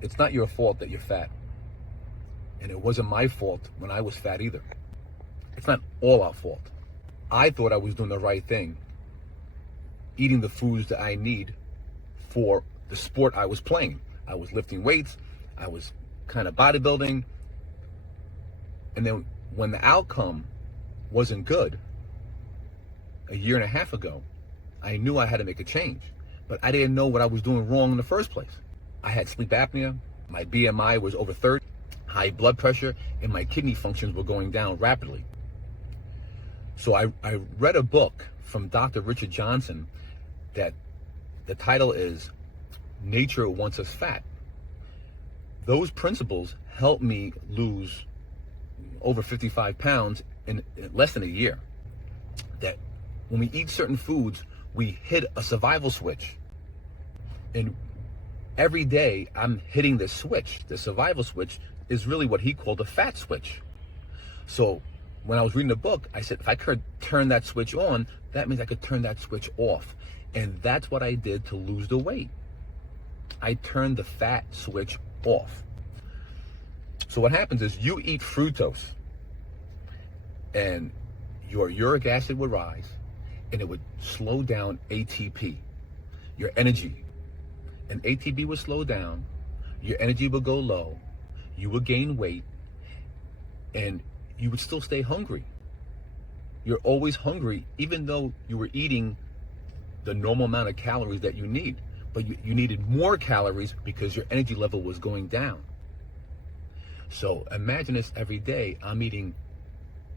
It's not your fault that you're fat. And it wasn't my fault when I was fat either. It's not all our fault. I thought I was doing the right thing, eating the foods that I need for the sport I was playing. I was lifting weights, I was kind of bodybuilding, and then when the outcome wasn't good, a year and a half ago, I knew I had to make a change, but I didn't know what I was doing wrong in the first place. I had sleep apnea, my BMI was over 30, high blood pressure, and my kidney functions were going down rapidly. So I read a book from Dr. Richard Johnson that the title is Nature Wants Us Fat. Those principles helped me lose over 55 pounds in less than a year. That when we eat certain foods, we hit a survival switch. And every day I'm hitting this switch. The survival switch is really what he called a fat switch. So when I was reading the book, I said, if I could turn that switch on, that means I could turn that switch off. And that's what I did to lose the weight. I turned the fat switch off. So what happens is you eat fructose and your uric acid would rise and it would slow down ATP, your energy. And ATP would slow down, your energy would go low, you would gain weight, and you would still stay hungry. You're always hungry, even though you were eating the normal amount of calories that you need, but you needed more calories because your energy level was going down. So imagine this every day, I'm eating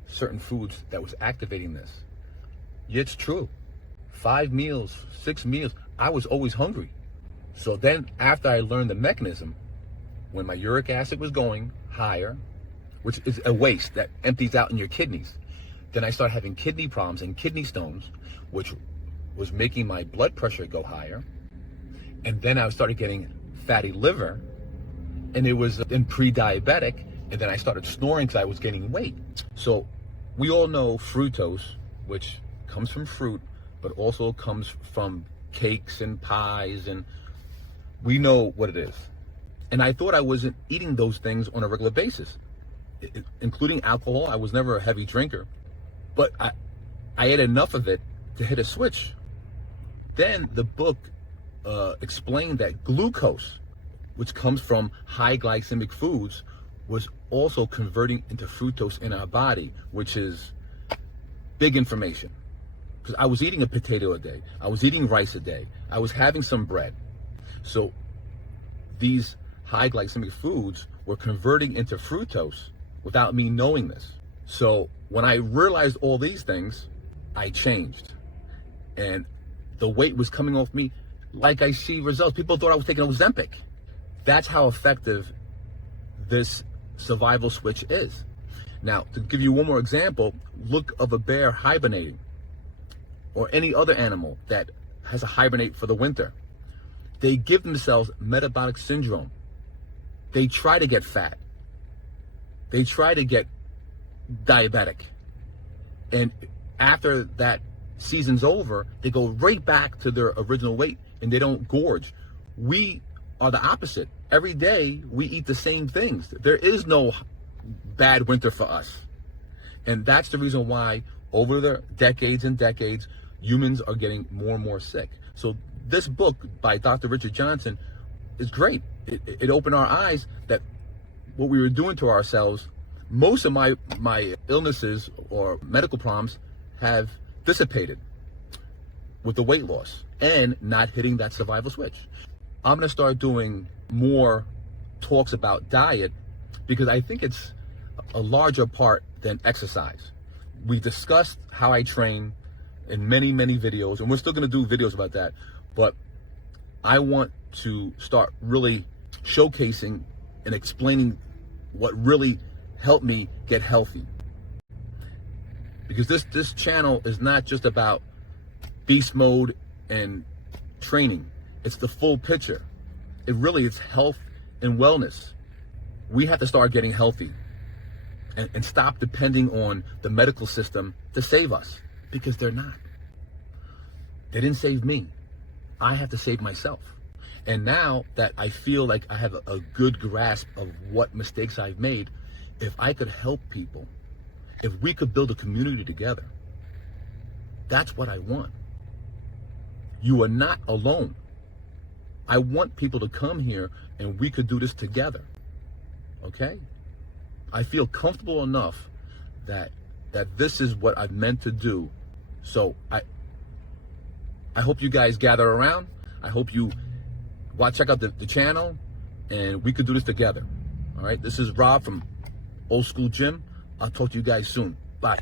certain foods that was activating this. It's true. 5 meals, 6 meals, I was always hungry. So then after I learned the mechanism, when my uric acid was going higher, which is a waste that empties out in your kidneys, then I started having kidney problems and kidney stones, which was making my blood pressure go higher. And then I started getting fatty liver, and it was in pre-diabetic, and then I started snoring because I was gaining weight. So we all know fructose, which comes from fruit, but also comes from cakes and pies, and we know what it is. And I thought I wasn't eating those things on a regular basis, including alcohol. I was never a heavy drinker, but I ate enough of it to hit a switch. Then the book explained that glucose, which comes from high glycemic foods, was also converting into fructose in our body, which is big information. Because I was eating a potato a day, I was eating rice a day, I was having some bread. So these high glycemic foods were converting into fructose without me knowing this. So when I realized all these things, I changed. And the weight was coming off me like I see results. People thought I was taking Ozempic. That's how effective this survival switch is. Now, to give you one more example, look of a bear hibernating, or any other animal that has to hibernate for the winter. They give themselves metabolic syndrome. They try to get fat. They try to get diabetic. And after that season's over, they go right back to their original weight and they don't gorge. We are the opposite. Every day we eat the same things. There is no bad winter for us. And that's the reason why over the decades and decades, humans are getting more and more sick. So this book by Dr. Richard Johnson is great. It opened our eyes that what we were doing to ourselves, most of my illnesses or medical problems have dissipated with the weight loss and not hitting that survival switch. I'm going to start doing more talks about diet because I think it's a larger part than exercise. We discussed how I train in many, many videos, and we're still going to do videos about that, but I want to start really showcasing and explaining what really helped me get healthy. Because this channel is not just about beast mode and training. It's the full picture. It's health and wellness. We have to start getting healthy and stop depending on the medical system to save us, because they're not. They didn't save me. I have to save myself. And now that I feel like I have a good grasp of what mistakes I've made, if I could help people, if we could build a community together, that's what I want. You are not alone. I want people to come here and we could do this together. Okay? I feel comfortable enough that this is what I'm meant to do. So I hope you guys gather around. I hope you check out the channel and we could do this together. All right? This is Rob from Old School Gym. I'll talk to you guys soon. Bye.